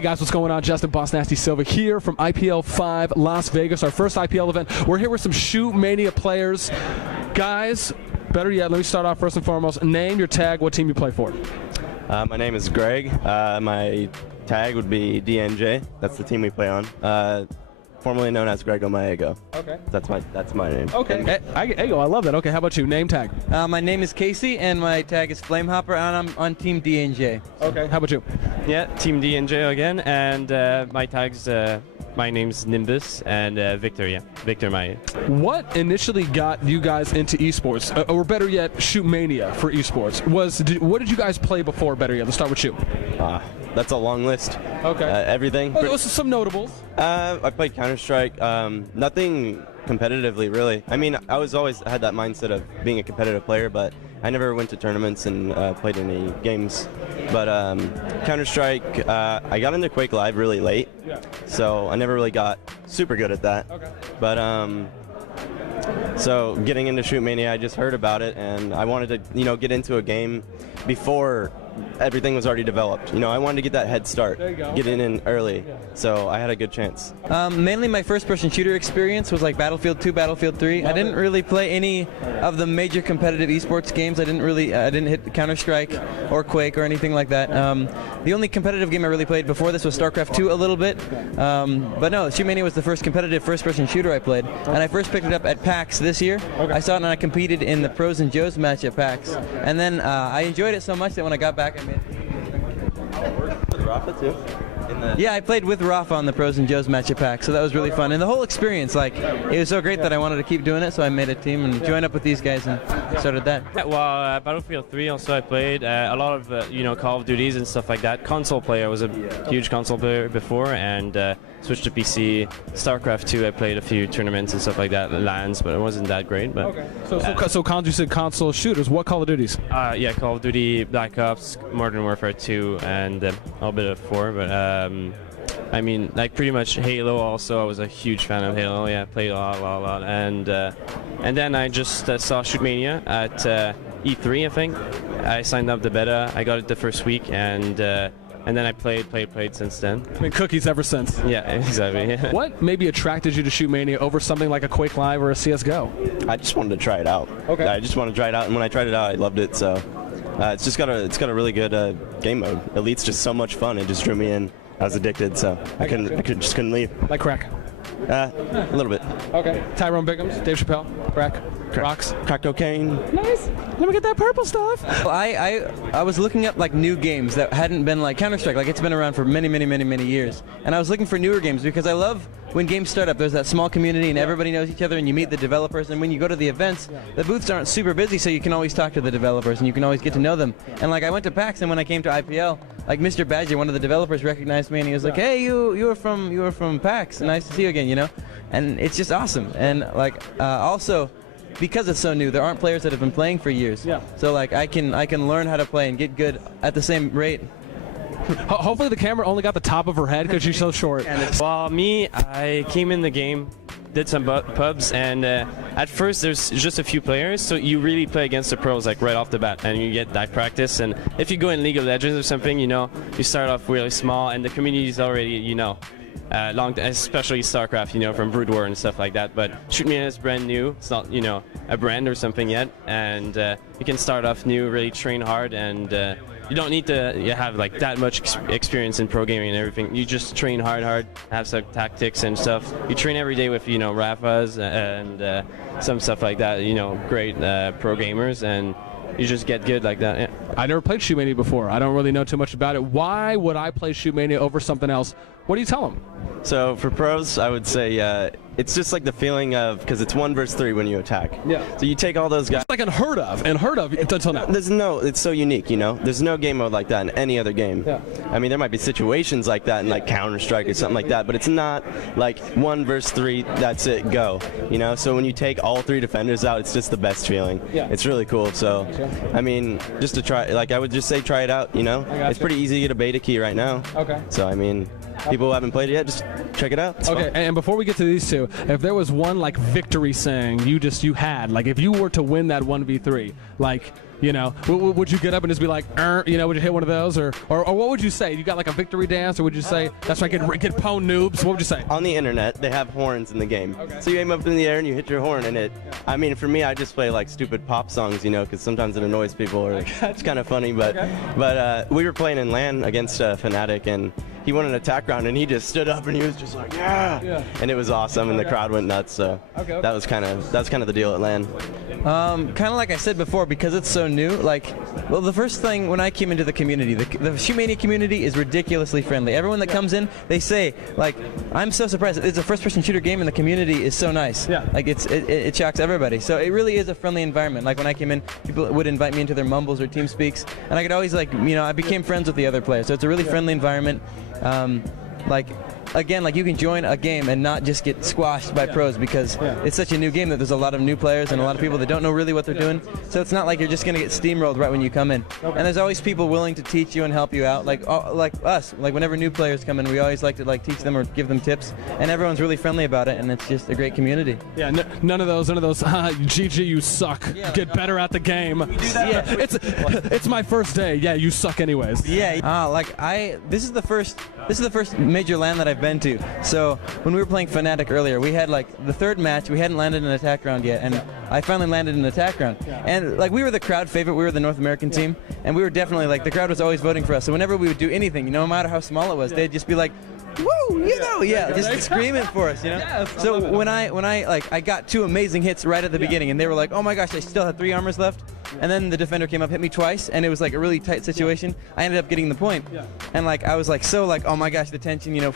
Hey guys, what's going on? Justin BOSSNASTi Silva here from IPL5 Las Vegas, our first IPL event. We're here with some ShootMania players. Guys, better yet, let me start off first and foremost. Name, your tag, what team you play for. My name is Greg. My tag would be DNJ. That's the team we play on. Formerly known as Greg Omaego. Okay. That's my name. Okay. Hey, I love that. Okay, how about you? Name, tag. My name is Casey, and my tag is Flamehopper, and I'm on Team DNJ. Okay. How about you? Yeah, Team DNJ again, and my tags, my name's Nimbus, and Victor, yeah. Victor Maya. What initially got you guys into esports, or better yet, ShootMania for esports? What did you guys play before, better yet? Let's start with you. That's a long list. Okay. Everything. Well, some notables. I played Counter-Strike. Nothing competitively, really. I mean, I always had that mindset of being a competitive player, but I never went to tournaments and played any games. But Counter-Strike, I got into Quake Live really late, so I never really got super good at that. Okay. But so getting into ShootMania, I just heard about it, and I wanted to, get into a game before everything was already developed. I wanted to get that head start, get in early, so I had a good chance. Mainly my first-person shooter experience was like Battlefield 2, Battlefield 3. I didn't really play any of the major competitive esports games. I didn't hit Counter-Strike or Quake or anything like that. The only competitive game I really played before this was StarCraft 2 a little bit. But no, ShootMania was the first competitive first-person shooter I played, and I first picked it up at PAX this year. Okay. I saw it and I competed in the Pros and Joes match at PAX, and then I enjoyed it so much that when I got back, I made With Rafa too? Yeah, I played with Rafa on the Pros and Joes match at PAX, so that was really fun. And the whole experience, it was so great that I wanted to keep doing it, so I made a team and joined up with these guys and started that. Yeah, well, Battlefield 3 also I played a lot of Call of Duties and stuff like that. Console player, I was a huge console player before, and switched to PC. StarCraft 2 I played a few tournaments and stuff like that, LANs, but it wasn't that great. But okay. So you said console shooters. What Call of Duties? Yeah, Call of Duty, Black Ops, Modern Warfare 2, and a little bit of 4. But I mean, like pretty much Halo. Also, I was a huge fan of Halo. Yeah, played a lot. And then I just saw ShootMania at E3. I think I signed up the beta. I got it the first week, and then I played since then. I mean, cookies ever since. Yeah, exactly. Yeah. What maybe attracted you to ShootMania over something like a Quake Live or a CS:GO? I just wanted to try it out. Okay. I just wanted to try it out, and when I tried it out, I loved it. So it's got a really good game mode. Elite's just so much fun. It just drew me in. I was addicted, so I just couldn't leave. Like crack. A little bit. Okay. Tyrone Biggums, Dave Chappelle, crack, rocks, crack cocaine. Nice. Let me get that purple stuff. Well, I was looking up like new games that hadn't been like Counter-Strike. Like it's been around for many years, and I was looking for newer games because I love when games start up. There's that small community and everybody knows each other, and you meet the developers. And when you go to the events, the booths aren't super busy, so you can always talk to the developers and you can always get to know them. And like I went to PAX, and when I came to IPL, like Mr. Badger, one of the developers, recognized me and he was like, "Hey, you were from PAX. Nice to see you again." And it's just awesome. And like also, because it's so new, there aren't players that have been playing for years. Yeah. So like I can learn how to play and get good at the same rate. Hopefully the camera only got the top of her head because she's so short. Well, me, I came in the game, did some pubs, and at first there's just a few players, so you really play against the pros like right off the bat, and you get that practice. And if you go in League of Legends or something, you start off really small, and the community is already, long, especially StarCraft, from Brood War and stuff like that. But ShootMania is brand new. It's not, a brand or something yet, and you can start off new, really train hard, and you don't need to have like that much experience in pro gaming and everything. You just train hard, have some tactics and stuff. You train every day with Rafas and some stuff like that. Great pro gamers, and you just get good like that. Yeah. I never played ShootMania before. I don't really know too much about it. Why would I play ShootMania over something else? What do you tell them? So for pros, I would say it's just like the feeling of, because it's 1 versus 3 when you attack. Yeah. So you take all those guys. It's like unheard of until now. It's so unique, There's no game mode like that in any other game. Yeah. I mean, there might be situations like that in like Counter-Strike or something like that, but it's not like 1 versus 3, that's it, go. So when you take all 3 defenders out, it's just the best feeling. Yeah. It's really cool. So, I mean, just to try, I would just say try it out, It's pretty easy to get a beta key right now. Okay. So, I mean, people who haven't played it yet, just check it out. It's okay, fun. and before we get to these two, if there was one like victory saying you had, like if you were to win that 1v3, like, you know, would you get up and just be like, you know, would you hit one of those, or what would you say? You got like a victory dance, or would you say that's right, get pwn noobs? What would you say? On the internet, they have horns in the game, so you aim up in the air and you hit your horn, and it. I mean, for me, I just play like stupid pop songs, you know, because sometimes it annoys people, or it's kind of funny. But we were playing in LAN against Fnatic, and he won an attack round, and he just stood up and he was just like, yeah, and it was awesome, and the crowd went nuts. So that's kind of the deal at LAN. Kind of like I said before, because it's so new, like, well, the first thing when I came into the community, the ShootMania community is ridiculously friendly. Everyone that comes in, they say, like, I'm so surprised. It's a first-person shooter game, and the community is so nice. Yeah. Like, it shocks everybody. So it really is a friendly environment. Like, when I came in, people would invite me into their mumbles or team speaks, and I could always, like, you know, I became friends with the other players. So it's a really friendly environment. Like, again, like, you can join a game and not just get squashed by pros, because it's such a new game that there's a lot of new players and a lot of people that don't know really what they're doing. So it's not like you're just going to get steamrolled right when you come in. And there's always people willing to teach you and help you out, like us. Like, whenever new players come in, we always like to like teach them or give them tips, and everyone's really friendly about it, and it's just a great community. Yeah, none of those GG, you suck. Get better at the game. It's my first day. Yeah, you suck anyways. Yeah. This is the first major LAN that I've been to. So when we were playing Fnatic earlier, we had like the third match. We hadn't landed an attack round yet, and I finally landed an attack round. And like, we were the crowd favorite. We were the North American team, and we were definitely like, the crowd was always voting for us. So whenever we would do anything, you know, no matter how small it was, they'd just be like, woo, you know, just screaming for us, you know. So when I got 2 amazing hits right at the beginning, and they were like, oh my gosh, I still had 3 armors left. And then the defender came up, hit me twice, and it was like a really tight situation. I ended up getting the point. And like, I was like, oh my gosh, the tension, you know.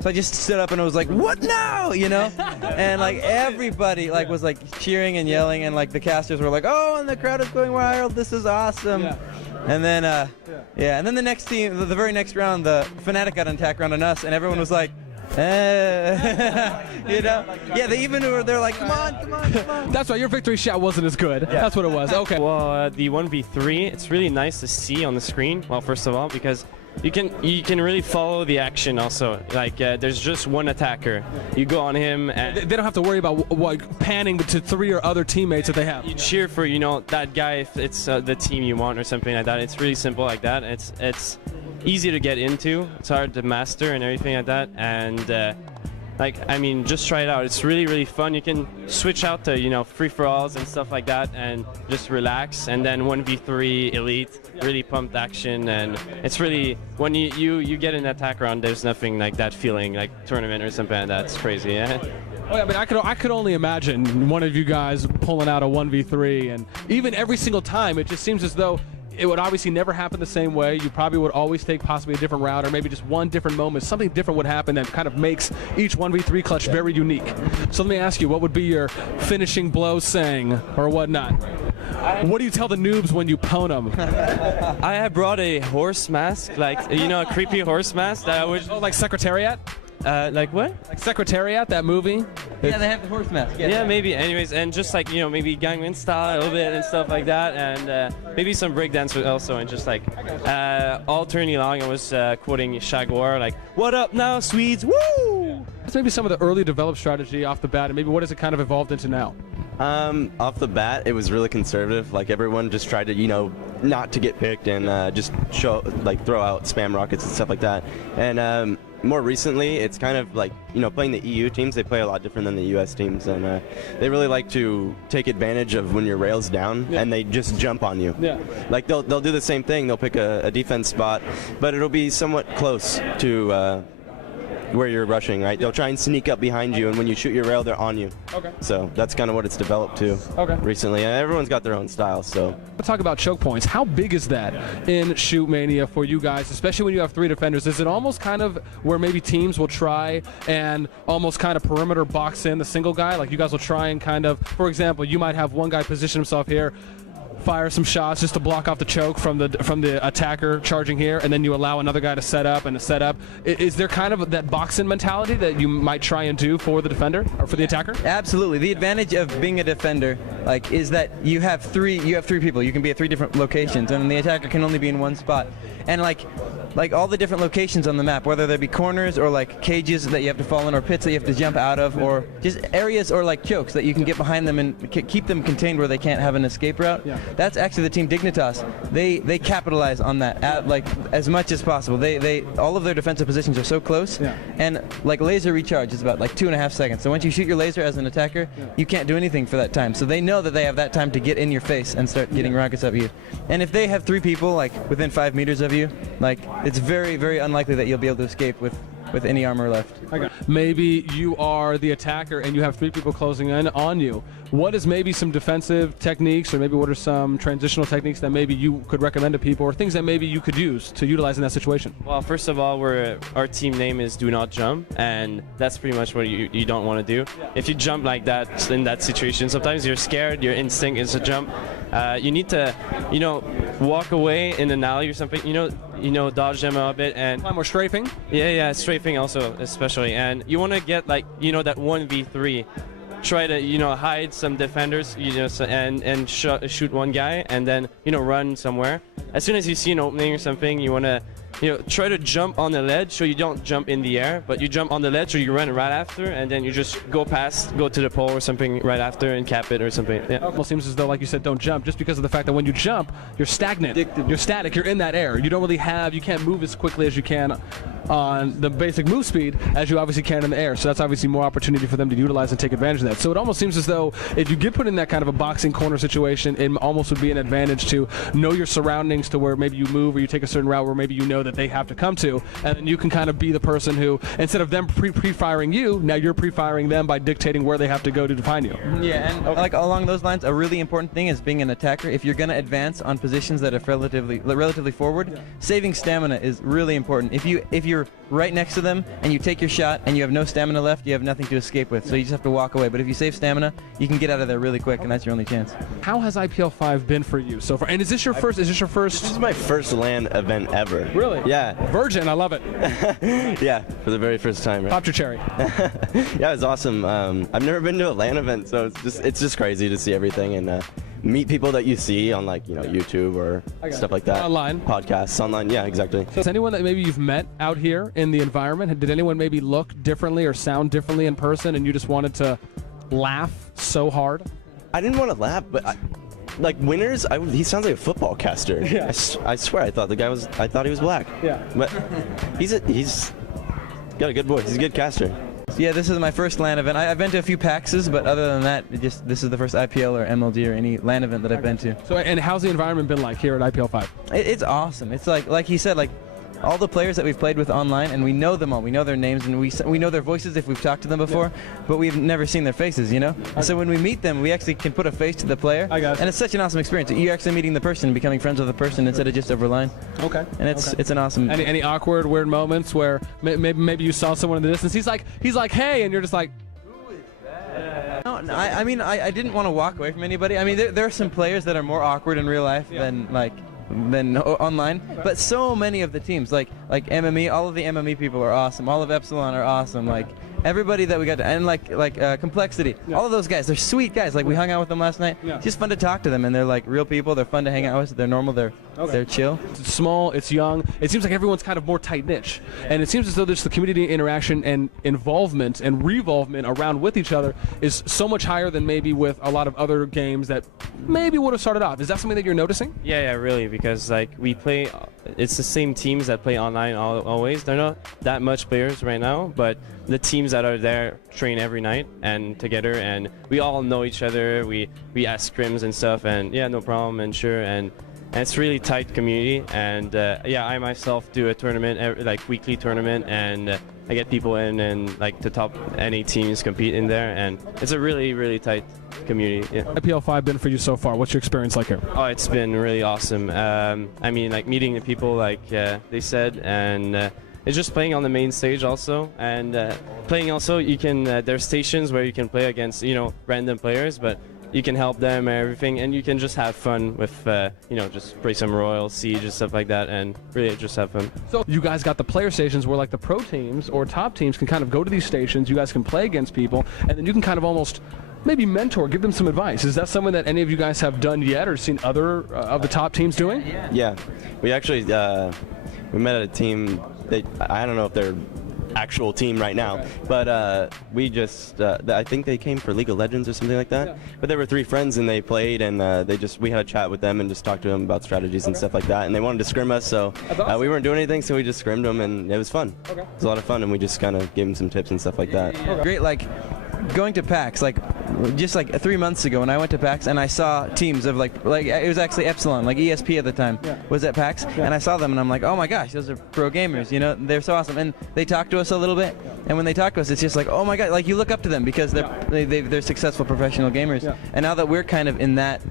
So I just stood up and I was like, what now, you know? And like, everybody like was like cheering and yelling, and like the casters were like, oh, and the crowd is going wild, this is awesome. And then and then the next team, the very next round, the Fnatic got an attack round on us, and everyone was like, you know? Yeah, they're like, come on. That's right, your victory shot wasn't as good. That's what it was. Okay. Well, the 1v3, it's really nice to see on the screen. Well, first of all, because you can really follow the action also. Like, there's just one attacker. You go on him, and they don't have to worry about panning to 3 or other teammates that they have. You cheer for, you know, that guy if it's the team you want or something like that. It's really simple like that. It's easy to get into. It's hard to master and everything like that. And like, I mean, just try it out. It's really, really fun. You can switch out to, you know, free-for-alls and stuff like that and just relax. And then 1v3 elite, really pumped action. And it's really, when you get in that attack round, there's nothing like that feeling like tournament or something like that. It's crazy, yeah. Oh yeah, but I could only imagine one of you guys pulling out a 1v3, and even every single time, it just seems as though it would obviously never happen the same way. You probably would always take possibly a different route, or maybe just one different moment. Something different would happen that kind of makes each 1v3 clutch very unique. So let me ask you, what would be your finishing blow saying or whatnot? What do you tell the noobs when you pwn them? I have brought a horse mask, like, you know, a creepy horse mask that I would... Oh, like Secretariat? Like what? Like Secretariat, that movie? Yeah, they have the horse mask. Yeah, maybe. Anyways, and just like, you know, maybe Gangnam Style a little bit and stuff like that, and maybe some breakdance also, and just like all turning along, I was quoting Shagwar, like, "What up now, Swedes? Woo!" That's maybe some of the early developed strategy off the bat, and maybe what has it kind of evolved into now? Off the bat, it was really conservative. Like, everyone just tried to, you know, not to get picked, and just throw out spam rockets and stuff like that. And more recently, it's kind of like, you know, playing the EU teams, they play a lot different than the US teams, and they really like to take advantage of when your rail's down, and they just jump on you. Like, they'll do the same thing. They'll pick a defense spot, but it'll be somewhat close to where you're rushing, right? They'll try and sneak up behind you, and when you shoot your rail, they're on you. So that's kind of what it's developed to recently. And everyone's got their own style, so. Let's talk about choke points. How big is that in ShootMania for you guys, especially when you have 3 defenders? Is it almost kind of where maybe teams will try and almost kind of perimeter box in the single guy? Like, you guys will try and kind of, for example, you might have one guy position himself here, fire some shots just to block off the choke from the attacker charging here, and then you allow another guy to set up and to set up. Is there kind of that boxing mentality that you might try and do for the defender or for the attacker? Absolutely. The advantage of being a defender, like, is that you have three people. You can be at 3 different locations, and the attacker can only be in one spot. And like all the different locations on the map, whether there be corners or like cages that you have to fall in, or pits that you have to jump out of, or just areas or like chokes that you can get behind them and keep them contained where they can't have an escape route. Yeah. That's actually the team DoNotJump. They capitalize on that like as much as possible. They all of their defensive positions are so close, yeah. And like laser recharge is about like 2.5 seconds. So once you shoot your laser as an attacker, you can't do anything for that time. So they know that they have that time to get in your face and start getting rockets at you. And if they have 3 people like within 5 meters of you, like it's very, very unlikely that you'll be able to escape with any armor left. Okay. Maybe you are the attacker and you have 3 people closing in on you. What is maybe some defensive techniques, or maybe what are some transitional techniques that maybe you could recommend to people, or things that maybe you could use to utilize in that situation? Well, first of all, our team name is DoNotJump, and that's pretty much what you don't want to do. If you jump like that in that situation, sometimes you're scared, your instinct is to jump. You need to, walk away in an alley or something, dodge them a bit and Climb or strafing? Yeah, strafing also especially, and you want to get like that 1v3. Try to hide some defenders, and shoot one guy, and then run somewhere. As soon as you see an opening or something, you want to try to jump on the ledge, so you don't jump in the air, but you jump on the ledge, so you run right after, and then you just go to the pole or something right after and cap it or something. Yeah. Almost seems as though, like you said, don't jump, just because of the fact that when you jump, you're stagnant. You're static. You're in that air. You don't really you can't move as quickly as you can on the basic move speed as you obviously can in the air. So that's obviously more opportunity for them to utilize and take advantage of that. So it almost seems as though if you get put in that kind of a boxing corner situation, it almost would be an advantage to know your surroundings, to where maybe you move or you take a certain route where maybe you know that they have to come to, and then you can kind of be the person who, instead of them pre-firing you, now you're pre-firing them by dictating where they have to go to find you. Yeah, and like along those lines, a really important thing is being an attacker. If you're going to advance on positions that are relatively forward, saving stamina is really important. If you're right next to them and you take your shot and you have no stamina left, you have nothing to escape with, so you just have to walk away. But if you save stamina, you can get out of there really quick, and that's your only chance. How has IPL5 been for you so far? And is this your first? This is my first LAN event ever. Really? Yeah. Virgin, I love it. Yeah, for the very first time. Right? Popped your cherry. Yeah, it was awesome. I've never been to a LAN event, so it's just crazy to see everything and meet people that you see on like YouTube or stuff like that. Online. Podcasts online. Yeah, exactly. So is anyone that maybe you've met out here in the environment, did anyone maybe look differently or sound differently in person, and you just wanted to laugh so hard? I didn't want to laugh, but like Winners, he sounds like a football caster. Yeah. I swear, I thought he was black. Yeah. But he's got a good voice. He's a good caster. Yeah, this is my first LAN event. I've been to a few PAXs, but other than that, this is the first IPL or MLD or any LAN event that I've been to. So, and how's the environment been like here at IPL5? It's awesome. It's like he said, like all the players that we've played with online, and we know them all. We know their names, and we know their voices if we've talked to them before, but we've never seen their faces, And so when we meet them, we actually can put a face to the player. I got it. And it's such an awesome experience. You're actually meeting the person and becoming friends with the person instead of just over line. Okay. And it's an awesome. Any awkward, weird moments where maybe you saw someone in the distance? He's like, hey, and you're just like, No, I mean, I didn't want to walk away from anybody. I mean, there are some players that are more awkward in real life than online, but so many of the teams, like MME, all of the MME people are awesome. All of Epsilon are awesome. Like everybody that we got to, and like Complexity, all of those guys, they're sweet guys. Like we hung out with them last night. Yeah. It's just fun to talk to them, and they're like real people. They're fun to hang out with. They're normal. They're chill. It's small, it's young. It seems like everyone's kind of more tight-knit, and it seems as though there's the community interaction and involvement and revolvement around with each other is so much higher than maybe with a lot of other games that maybe would have started off. Is that something that you're noticing? Yeah, really, because like we play, it's the same teams that play online always. They're not that much players right now, but the teams that are there train every night and together, and we all know each other. We ask scrims and stuff, and yeah, no problem, and sure, and it's really tight community. And yeah, I myself do a tournament, like weekly tournament, and I get people in, and like the top NA teams compete in there, and it's a really tight community. Yeah. IPL5 been for you so far? What's your experience like here? Oh, it's been really awesome. I mean, like meeting the people, like they said, and it's just playing on the main stage also, and playing also. You can there's stations where you can play against random players, but you can help them and everything, and you can just have fun with, you know, just play some Royal Siege and stuff like that, and really just have fun. So you guys got the player stations where like the pro teams or top teams can kind of go to these stations, you guys can play against people, and then you can kind of almost maybe mentor, give them some advice. Is that something that any of you guys have done yet or seen other of the top teams doing? Yeah, we actually we met at a team. I don't know if they're actual team right now, but we just I think they came for League of Legends or something like that. Yeah. But there were 3 friends and they played, and we had a chat with them and just talked to them about strategies and stuff like that. And they wanted to scrim us, so awesome. we weren't doing anything, so we just scrimmed them, and it was fun. Okay. It was a lot of fun, and we just kind of gave them some tips and stuff like that. Great, like going to PAX, like just like 3 months ago when I went to PAX and I saw teams of like it was actually Epsilon, like ESP at the time, was at PAX, and I saw them and I'm like, oh my gosh, those are pro gamers, you know, they're so awesome, and they talk to us a little bit, and when they talk to us, it's just like, oh my god, like you look up to them because they're successful professional gamers, and now that we're kind of in that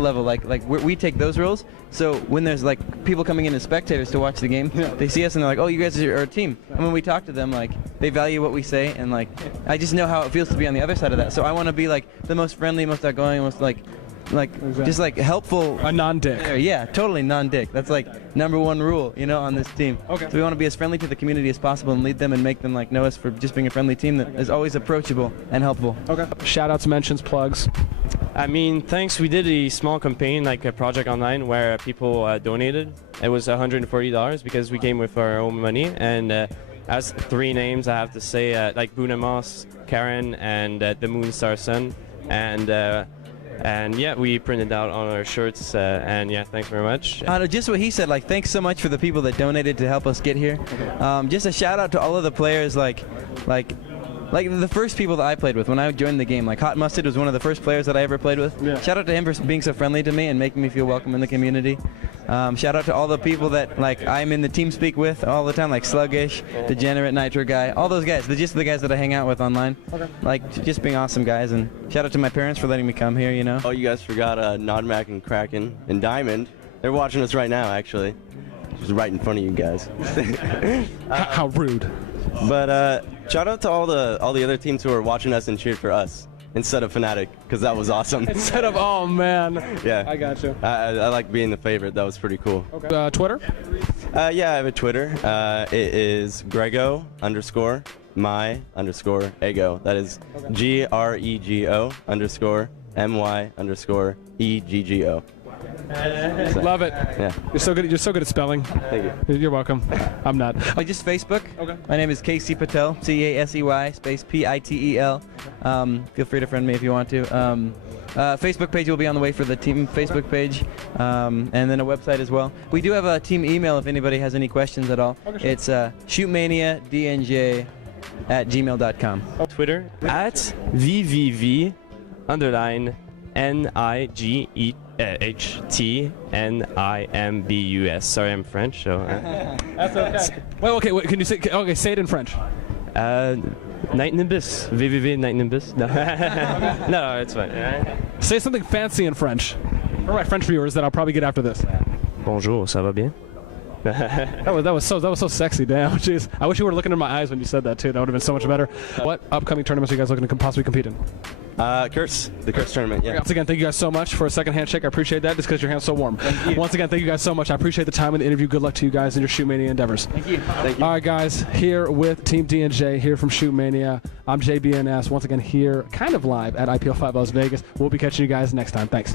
level, like we take those roles, so when there's like people coming in as spectators to watch the game, they see us and they're like, oh, you guys are a team, and when we talk to them, like they value what we say, and like I just know how it feels to be on the other side of that, so I want to be like the most friendly, most outgoing, most like exactly. Just like helpful. A non-dick. Yeah, totally non-dick. That's like #1 rule, you know, on this team. Okay. So we want to be as friendly to the community as possible and lead them and make them like know us for just being a friendly team that is always approachable and helpful. Okay. Shout outs, mentions, plugs. I mean, thanks. We did a small campaign, like a project online, where people donated. It was $140 because we came with our own money. And as 3 names, I have to say, like Bunamos, Karen, and the Moonstar Sun. And yeah, we printed out on our shirts. And yeah, thanks very much. Just what he said, like thanks so much for the people that donated to help us get here. Just a shout out to all of the players, like the first people that I played with when I joined the game. Like Hot Mustard was one of the first players that I ever played with. Yeah. Shout out to him for being so friendly to me and making me feel welcome in the community. Shout out to all the people that like I'm in the TeamSpeak with all the time, like Sluggish, Degenerate, Nitro Guy, all those guys. They're just the guys that I hang out with online. Okay. Like just being awesome guys. And shout out to my parents for letting me come here, you know. Oh, you guys forgot Nodmac and Kraken and Diamond. They're watching us right now, actually. Just right in front of you guys. How rude. But shout out to all the other teams who are watching us and cheered for us instead of Fnatic, because that was awesome. Instead of, oh man. Yeah. I got you. I like being the favorite. That was pretty cool. Okay. Twitter? Yeah, I have a Twitter. It is Grego_my_ego. That is GREGO_MY_EGGO. Love it. Yeah. You're so good at spelling. Thank you. You're welcome. I'm not. Just Facebook. Okay. My name is Casey Patel, CASEY space PITEL. Feel free to friend me if you want to. Facebook page will be on the way for the team Facebook page, and then a website as well. We do have a team email if anybody has any questions at all. Okay, sure. It's shootmaniadnj@gmail.com. Twitter @VVV_HTNIMBUS. Sorry, I'm French, so. That's okay. Well, okay. Wait, can you say? Okay, say it in French. Night Nimbus. VVV Night Nimbus. No, no, it's fine. Say something fancy in French. For my French viewers that I'll probably get after this. Bonjour, ça va bien? That was so sexy. Damn, jeez. I wish you were looking in my eyes when you said that too. That would have been so much better. What upcoming tournaments are you guys looking to possibly compete in? The Curse tournament. Yeah. Once again, thank you guys so much for a second handshake. I appreciate that, just because your hand's so warm. Thank you. Once again, thank you guys so much. I appreciate the time and the interview. Good luck to you guys in your ShootMania endeavors. Thank you. Thank you. All right, guys, here with Team DNJ, here from ShootMania. I'm JBNS, once again here, kind of live at IPL5 Las Vegas. We'll be catching you guys next time. Thanks.